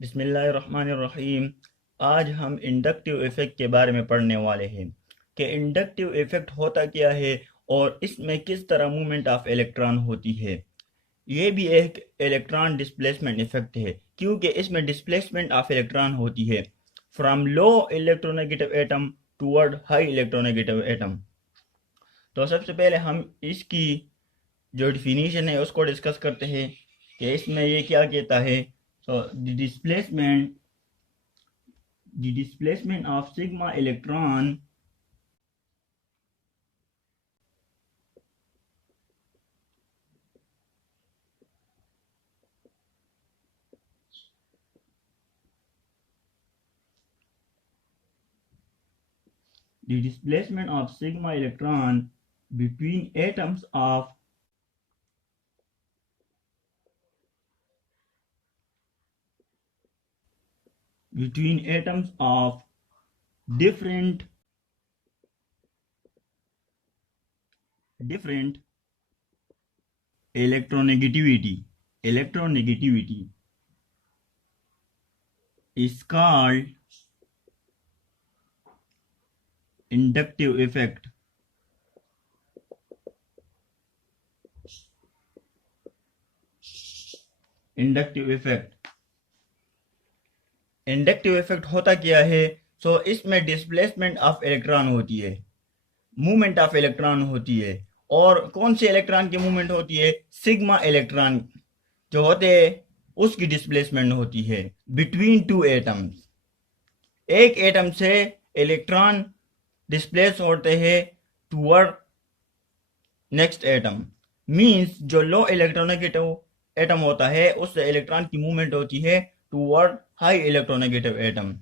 बिस्मिल्लाहिर्रहमानिर्रहीम। आज हम इंडक्टिव इफ़ेक्ट के बारे में पढ़ने वाले हैं कि इंडक्टिव इफ़ेक्ट होता क्या है और इसमें किस तरह मूवमेंट ऑफ इलेक्ट्रॉन होती है। ये भी एक इलेक्ट्रॉन डिस्प्लेसमेंट इफ़ेक्ट है क्योंकि इसमें डिस्प्लेसमेंट ऑफ इलेक्ट्रॉन होती है from low electronegative atom toward high electronegative atom. तो सबसे पहले हम इसकी जो डिफिनीशन है उसको डिस्कस करते हैं कि इसमें ये क्या कहता है। तो the displacement of sigma electron the displacement of sigma electron between atoms of different electronegativity is called inductive effect. Inductive effect होता क्या है। सो इसमें डिस्प्लेसमेंट ऑफ इलेक्ट्रॉन होती है, मूवमेंट ऑफ इलेक्ट्रॉन होती है। और कौन से इलेक्ट्रॉन की मूवमेंट होती है? सिग्मा इलेक्ट्रॉन जो होते हैं उसकी डिस्प्लेसमेंट होती है बिटवीन टू एटम्स। एक एटम से इलेक्ट्रॉन डिस्प्लेस होते हैं टूवर्ड नेक्स्ट एटम। मींस जो लो इलेक्ट्रोनेगेटिव एटम होता है उससे इलेक्ट्रॉन की मूवमेंट होती है टूवर्ड हाई इलेक्ट्रोनेगेटिव एटम।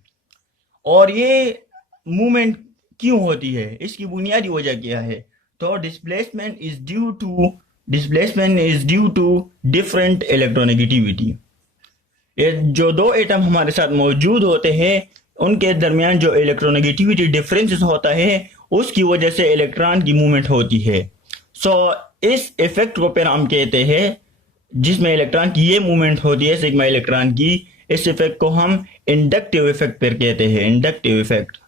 और ये मूवमेंट क्यों होती है, इसकी बुनियादी वजह क्या है? तो displacement is due to different electronegativity. ये जो दो एटम हमारे साथ मौजूद होते हैं उनके दरमियान जो इलेक्ट्रोनेगेटिविटी डिफरेंसेस होता है उसकी वजह से इलेक्ट्रॉन की मूवमेंट होती है। सो इस इफेक्ट को फिर हम कहते हैं जिसमें इलेक्ट्रॉन की ये मूवमेंट होती है सिग्मा इलेक्ट्रॉन की, इस इफेक्ट को हम इंडक्टिव इफेक्ट पर कहते हैं, इंडक्टिव इफेक्ट।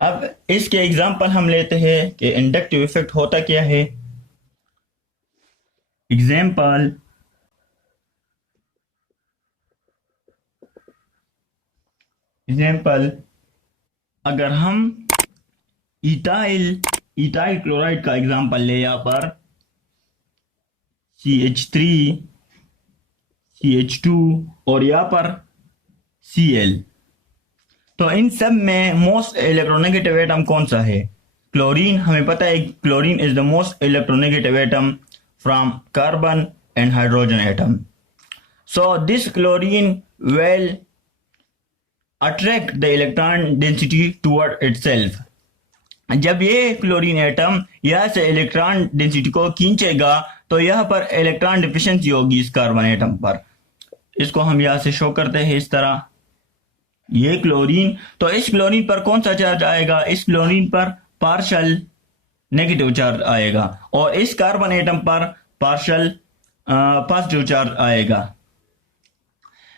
अब इसके एग्जांपल हम लेते हैं कि इंडक्टिव इफेक्ट होता क्या है। एग्जांपल, अगर हम इटाइल क्लोराइड का एग्जांपल ले, यहाँ पर CH3 CH2 और यहाँ पर Cl, तो इन सब में मोस्ट इलेक्ट्रोनेगेटिव एटम कौन सा है? क्लोरीन। हमें पता है chlorine is the most electronegative atom from carbon and hydrogen atom. So this chlorine will attract the electron density toward itself। जब ये क्लोरीन एटम यहाँ से इलेक्ट्रॉन डेंसिटी को खींचेगा तो यहाँ पर इलेक्ट्रॉन डिफिशिएंसी होगी इस कार्बन एटम पर। इसको हम यहाँ से शो करते हैं इस तरह, ये क्लोरीन। तो इस क्लोरीन पर कौन सा चार्ज आएगा? इस क्लोरीन पर पार्शियल नेगेटिव चार्ज आएगा और इस कार्बन एटम पर पार्शियल पॉजिटिव चार्ज आएगा।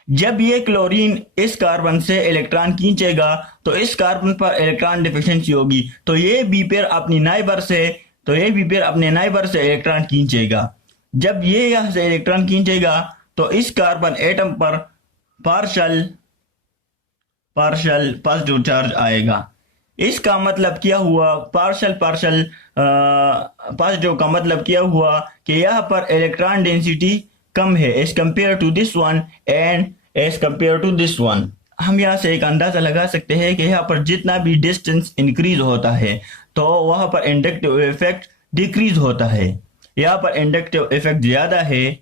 जब ये क्लोरीन इस कार्बन से इलेक्ट्रॉन खींचेगा तो इस कार्बन पर इलेक्ट्रॉन डिफिशिएंसी होगी, तो ये भी फिर अपने नाइबर से इलेक्ट्रॉन खींचेगा। जब ये यहाँ से इलेक्ट्रॉन खींचेगा तो इस कार्बन एटम पर पार्शियल पॉजिटिव चार्ज आएगा। इसका मतलब क्या हुआ? पार्शियल पॉजिटिव का मतलब क्या हुआ कि यहाँ पर इलेक्ट्रॉन डेंसिटी कम है as compare to this one and as compare to this one. हम यहाँ से एक अंदाजा लगा सकते हैं कि यहाँ पर जितना भी डिस्टेंस इंक्रीज होता है तो वहाँ पर इंडक्टिव इफेक्ट डिक्रीज होता है। यहाँ पर इंडक्टिव इफेक्ट ज्यादा है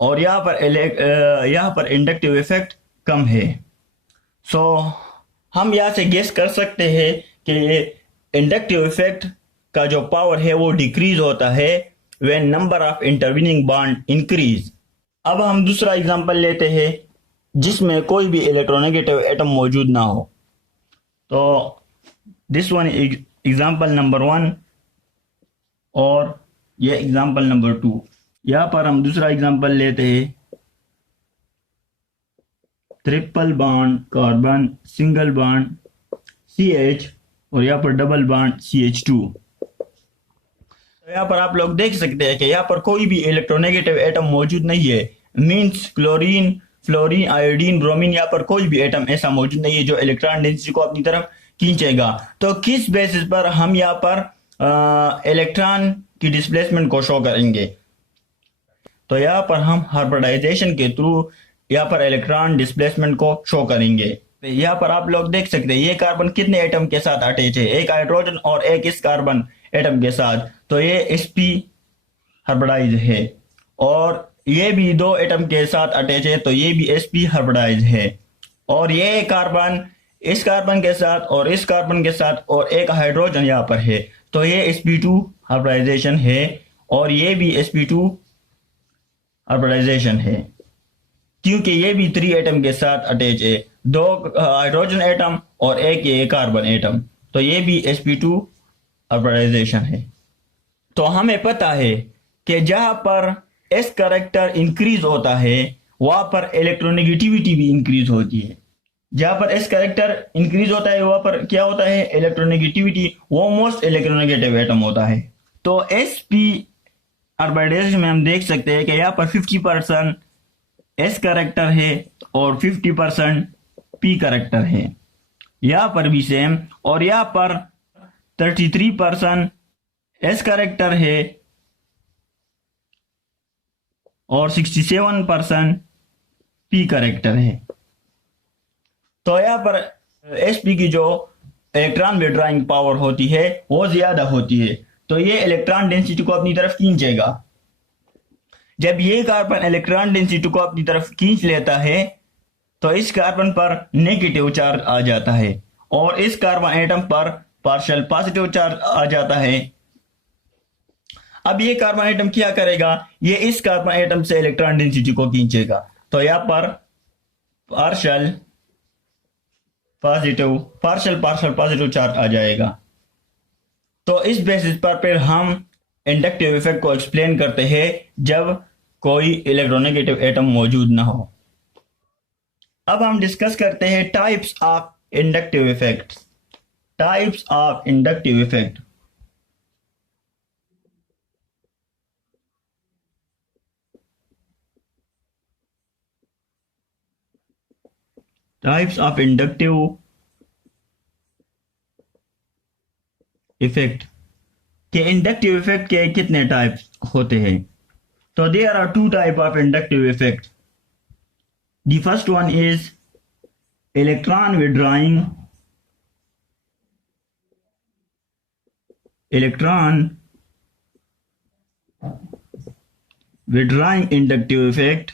और यहाँ पर इंडक्टिव इफेक्ट कम है। सो हम यहाँ से गेस कर सकते हैं कि इंडक्टिव इफेक्ट का जो पावर है वो डिक्रीज होता है when number of intervening bond increase। अब हम दूसरा एग्जांपल लेते हैं जिसमें कोई भी इलेक्ट्रोनेगेटिव एटम मौजूद ना हो। तो दिस वन एग्जांपल नंबर 1 और ये एग्जांपल नंबर 2। यहाँ पर हम दूसरा एग्जांपल लेते हैं triple bond carbon, single bond CH और यहाँ पर डबल बॉन्ड CH2। तो यहाँ पर आप लोग देख सकते हैं कि यहाँ पर कोई भी इलेक्ट्रोनेगेटिव एटम मौजूद नहीं है। Means chlorine, fluorine, iodine, bromine, यहाँ पर कोई भी एटम ऐसा मौजूद नहीं है जो इलेक्ट्रॉन डेंसिटी को अपनी तरफ खींचेगा। तो किस बेसिस पर हम यहाँ पर इलेक्ट्रॉन की डिस्प्लेसमेंट को शो करेंगे? तो यहाँ पर हम हाइब्रिडाइजेशन के थ्रू यहाँ पर इलेक्ट्रॉन डिस्प्लेसमेंट को शो करेंगे। तो यहाँ पर आप लोग देख सकते हैं ये कार्बन कितने एटम के साथ अटैच है, एक हाइड्रोजन और एक इस कार्बन एटम के साथ। तो ये sp हाइब्रिडाइज है और ये भी दो एटम के साथ अटैच है, तो ये भी sp हाइब्रिडाइज है। और ये कार्बन इस कार्बन के साथ और इस कार्बन के साथ और एक हाइड्रोजन यहाँ पर है, तो ये sp2 हाइब्रिडाइजेशन है और ये भी sp2 हाइब्रिडाइजेशन है, क्योंकि ये भी 3 एटम के साथ अटैच है, 2 हाइड्रोजन एटम और एक ये कार्बन एटम, तो ये भी sp2 हाइब्रिडाइजेशन है। तो हमें पता है कि जहां पर s कैरेक्टर इंक्रीज होता है वहां पर इलेक्ट्रोनेगेटिविटी भी इंक्रीज होती है। जहां पर s कैरेक्टर इंक्रीज होता है वहां पर क्या होता है? इलेक्ट्रोनेगेटिविटी, वो मोस्ट इलेक्ट्रोनेगेटिव एटम होता है। तो sp हाइब्रिडाइजेशन में हम देख सकते हैं कि यहाँ पर 50% s कैरेक्टर है और 50% p कैरेक्टर है। यहाँ पर भी सेम, और यहाँ पर 33% s कैरेक्टर है और 67% p कैरेक्टर है। तो यहाँ पर sp की जो इलेक्ट्रॉन विड्रॉइंग पावर होती है वो ज्यादा होती है, तो ये इलेक्ट्रॉन डेंसिटी को अपनी तरफ खींचेगा। जब ये कार्बन इलेक्ट्रॉन डेंसिटी को अपनी तरफ खींच लेता है तो इस कार्बन पर नेगेटिव चार्ज आ जाता है और इस कार्बन एटम पर पार्शियल पॉजिटिव चार्ज आ जाता है। अब ये कार्बन एटम क्या करेगा? ये इस कार्बन एटम से इलेक्ट्रॉन डेंसिटी को खींचेगा, तो यहाँ पर पार्शियल पॉजिटिव चार्ज आ जाएगा। तो इस बेसिस पर फिर हम इंडक्टिव इफेक्ट को एक्सप्लेन करते हैं जब कोई इलेक्ट्रोनेगेटिव एटम मौजूद ना हो। अब हम डिस्कस करते हैं types of inductive effect. Types of inductive effect. Types of inductive effect के इंडक्टिव इफेक्ट के कितने टाइप्स होते हैं? तो there are 2 type of inductive effect. The first one is electron withdrawing inductive effect,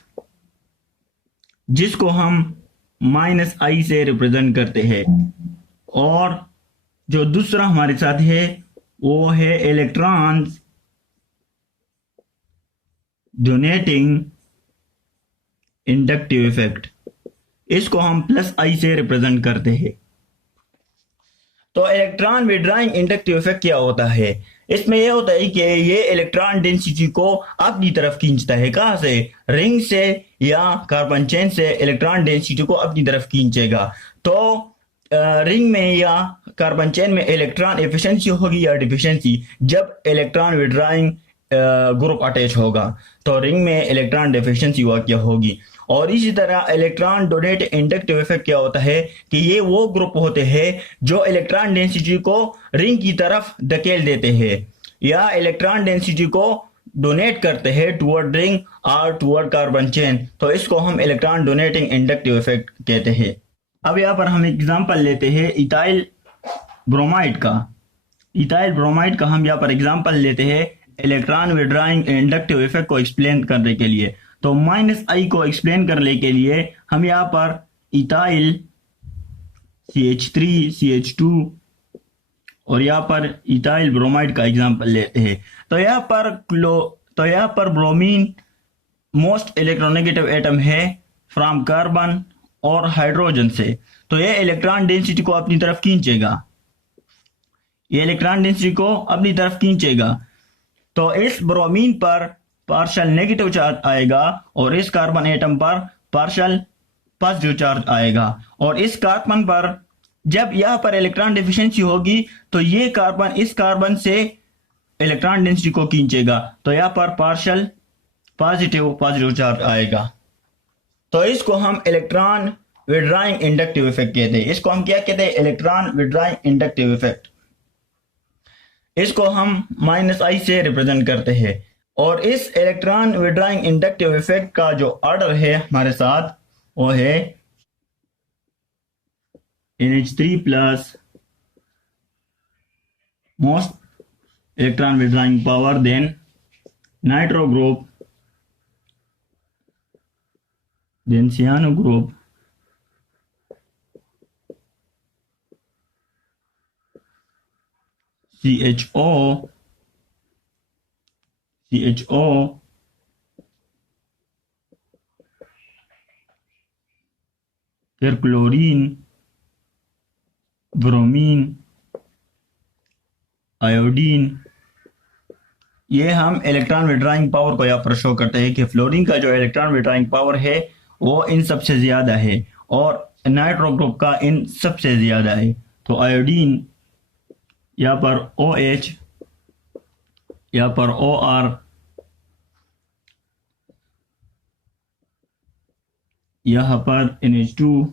जिसको हम -I से रिप्रेजेंट करते हैं। और जो दूसरा हमारे साथ है वो है इलेक्ट्रॉन्स डोनेटिंग इंडक्टिव इफेक्ट, इसको हम +I से रिप्रेजेंट करते हैं। तो इलेक्ट्रॉन विड्रॉइंग इंडक्टिव इफेक्ट क्या होता है? इसमें यह होता है कि ये इलेक्ट्रॉन डेंसिटी को अपनी तरफ खींचता है। कहां से? रिंग से या कार्बन चेन से इलेक्ट्रॉन डेंसिटी को अपनी तरफ खींचेगा। तो रिंग में या कार्बन चेन में इलेक्ट्रॉन एफिशिएंसी होगी या डिफिशिएंसी, जब इलेक्ट्रॉन विड्रॉइंग ग्रुप अटैच होगा तो रिंग में इलेक्ट्रॉन डेफिशिएंसी वाक़या होगी। और इसी तरह इलेक्ट्रॉन डोनेट इंडक्टिव इफेक्ट क्या होता है कि ये वो ग्रुप होते हैं जो इलेक्ट्रॉन डेंसिटी को रिंग की तरफ धकेल देते हैं या इलेक्ट्रॉन डेंसिटी को डोनेट करते हैं टुवर्ड रिंग और टुवर्ड कार्बन चेन, तो इसको हम इलेक्ट्रॉन डोनेटिंग इंडक्टिव इफेक्ट कहते हैं। अब यहाँ पर हम एग्जांपल लेते हैं इथाइल ब्रोमाइड का। इथाइल ब्रोमाइड का हम यहाँ पर एग्जांपल लेते हैं इलेक्ट्रॉन विड्रॉइंग इंडक्टिव इफेक्ट को एक्सप्लेन करने के लिए। तो -I को एक्सप्लेन करने के लिए हम यहाँ पर इथाइल CH3 CH2 और यहाँ पर इथाइल ब्रोमाइड का एग्जांपल लेते हैं। तो यहाँ पर ब्रोमीन मोस्ट इलेक्ट्रोनेगेटिव एटम है फ्रॉम कार्बन और हाइड्रोजन से, तो ये इलेक्ट्रॉन डेंसिटी को अपनी तरफ खींचेगा। ये इलेक्ट्रॉन डेंसिटी को अपनी तरफ खींचेगा, तो इस ब्रोमीन पर पार्शियल नेगेटिव चार्ज आएगा और इस कार्बन एटम पर पार्शियल पॉजिटिव चार्ज आएगा। और इस कार्बन पर जब यहाँ पर इलेक्ट्रॉन डिफिशिएंसी होगी तो ये कार्बन इस कार्बन से इलेक्ट्रॉन डेंसिटी को खींचेगा, तो यहाँ पर पार्शियल पॉजिटिव चार्ज आएगा। तो इसको हम इलेक्ट्रॉन विड्रॉइंग इंडक्टिव इफेक्ट कहते हैं। इसको हम क्या कहते हैं? Electron withdrawing inductive effect. इसको हम -I से रिप्रेजेंट करते हैं। और इस इलेक्ट्रॉन विड्रॉइंग इंडक्टिव इफेक्ट का जो ऑर्डर है हमारे साथ वो है NH3+ most electron withdrawing power then nitro group then cyano group CHO फिर क्लोरीन, ब्रोमीन, आयोडीन। ये हम इलेक्ट्रॉन विड्रॉइंग पावर को यहाँ पर शो करते हैं कि फ्लोरीन का जो इलेक्ट्रॉन विड्रॉइंग पावर है वो इन सबसे ज्यादा है और नाइट्रो ग्रुप का इन सबसे ज्यादा है। तो आयोडीन यहाँ पर OH, यहाँ पर OR, यहाँ पर NH2,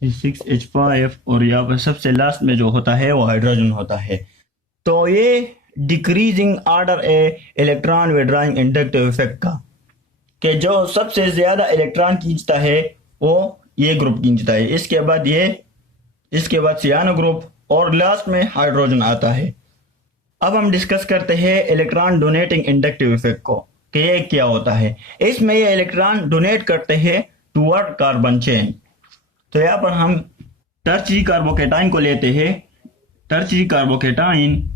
C6H5 और यहाँ पर सबसे लास्ट में जो होता है वो हाइड्रोजन होता है। तो ये डिक्रीजिंग ऑर्डर है इलेक्ट्रॉन विड्रॉइंग इंडक्टिव इफेक्ट का, कि जो सबसे ज्यादा इलेक्ट्रॉन खींचता है वो ये ग्रुप खींचता है, इसके बाद सियानो ग्रुप और लास्ट में हाइड्रोजन आता है। अब हम डिस्कस करते हैं इलेक्ट्रॉन डोनेटिंग इंडक्टिव इफेक्ट को कि ये क्या होता है। इसमें ये इलेक्ट्रॉन डोनेट करते हैं टुवर्ड कार्बन चेन। तो यहाँ पर हम टर्शियरी कार्बोकेटाइन को लेते हैं। टर्शियरी कार्बोकेटाइन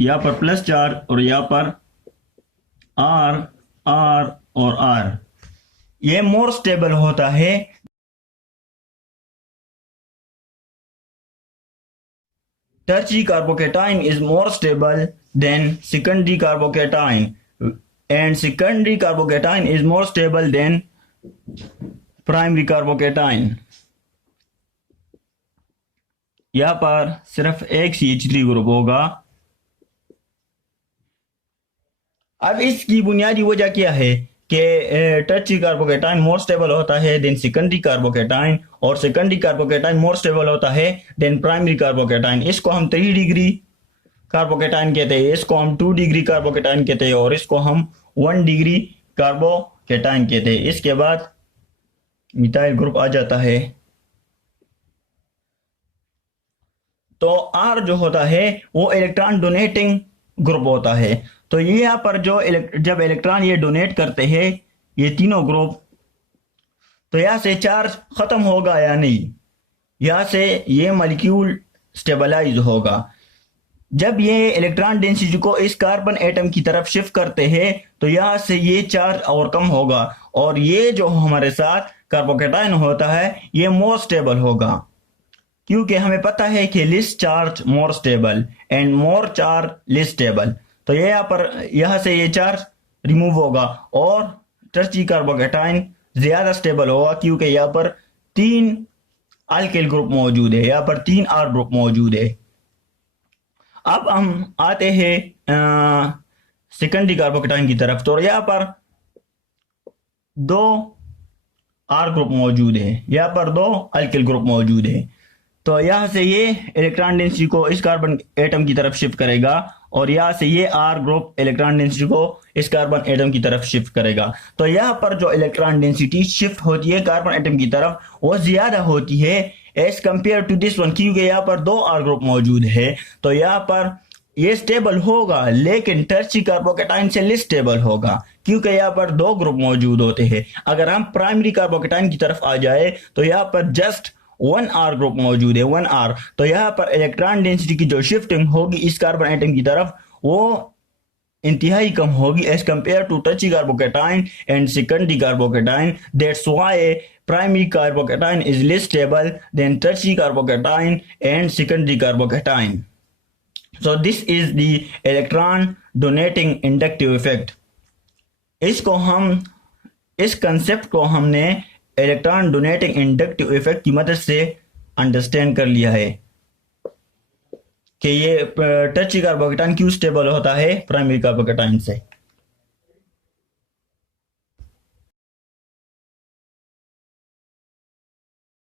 यहाँ पर प्लस चार्ज और यहाँ पर R और R, ये मोर स्टेबल होता है। Tertiary carbocation is more stable than secondary carbocation, and secondary carbocation is more stable than primary carbocation. यहाँ पर सिर्फ एक CH3 ग्रुप होगा। अब इसकी बुनियादी वजह क्या है कि टर्शियरी कार्बोकेटाइन मोर स्टेबल होता है देन सेकेंडरी कार्बोकेटाइन, और सेकेंडरी कार्बोकेटाइन मोर स्टेबल होता है देन प्राइमरी कार्बोकेटाइन। इसको हम 3 डिग्री कार्बोकेटाइन कहते हैं, इसको हम 2 डिग्री कार्बोकेटाइन कहते हैं और इसको हम 1 डिग्री कार्बोकेटाइन कहते हैं। इसके बाद मिथाइल ग्रुप आ जाता है। तो R जो होता है वो इलेक्ट्रॉन डोनेटिंग ग्रुप होता है। तो ये यहाँ पर जो जब इलेक्ट्रॉन ये डोनेट करते हैं ये तीनों ग्रुप, तो यहाँ से चार्ज खत्म होगा या नहीं, यहाँ से ये मॉलिक्यूल स्टेबलाइज होगा। जब ये इलेक्ट्रॉन डेंसिटी को इस कार्बन एटम की तरफ शिफ्ट करते हैं तो यहाँ से ये चार्ज और कम होगा, और ये जो हमारे साथ कार्बोकेटाइन होता है ये मोर स्टेबल होगा, क्योंकि हमें पता है कि list charge more stable and more charge list stable. तो ये यहाँ से ये चार्ज रिमूव होगा और टर्शियरी कार्बोकेटाइन ज्यादा स्टेबल होगा, क्योंकि यहाँ पर 3 अल्किल ग्रुप मौजूद है, यहाँ पर 3 R ग्रुप मौजूद है। अब हम आते हैं सेकेंडरी कार्बोकेटाइन की तरफ। तो यहाँ पर 2 R ग्रुप मौजूद है, यहाँ पर 2 अल्किल ग्रुप मौजूद है। तो यहाँ से ये इलेक्ट्रॉन डेंसिटी को इस कार्बन एटम की तरफ शिफ्ट करेगा और यहाँ से ये R ग्रुप इलेक्ट्रॉन डेंसिटी को इस कार्बन एटम की तरफ शिफ्ट करेगा। तो यहाँ पर जो इलेक्ट्रॉन डेंसिटी शिफ्ट होती है कार्बन एटम की तरफ वो ज्यादा होती है as compare to this one, क्योंकि यहाँ पर 2 R ग्रुप मौजूद है। तो यहाँ पर ये स्टेबल होगा, लेकिन टर्शियरी कार्बोकेटाइन से लेस स्टेबल होगा, क्योंकि यहाँ पर 2 ग्रुप मौजूद होते हैं। अगर हम प्राइमरी कार्बोकेटाइन की तरफ आ जाए तो यहाँ पर जस्ट 1 R ग्रुप मौजूद है, 1 R। तो यहाँ पर इलेक्ट्रॉन डेंसिटी की जो शिफ्टिंग होगी इस कार्बन एटम की तरफ वो इंतहाई कम होगी as compare to tertiary carbocation and secondary carbocation. That's why primary carbocation is less stable than tertiary carbocation and secondary carbocation. So this is the electron donating inductive effect. इस concept को हमने electron donating inductive effect की मदद से understand कर लिया है कि ये टर्शियरी कार्बोकेटायन क्यों स्टेबल होता है प्राइमरी कार्बोकेटायन से।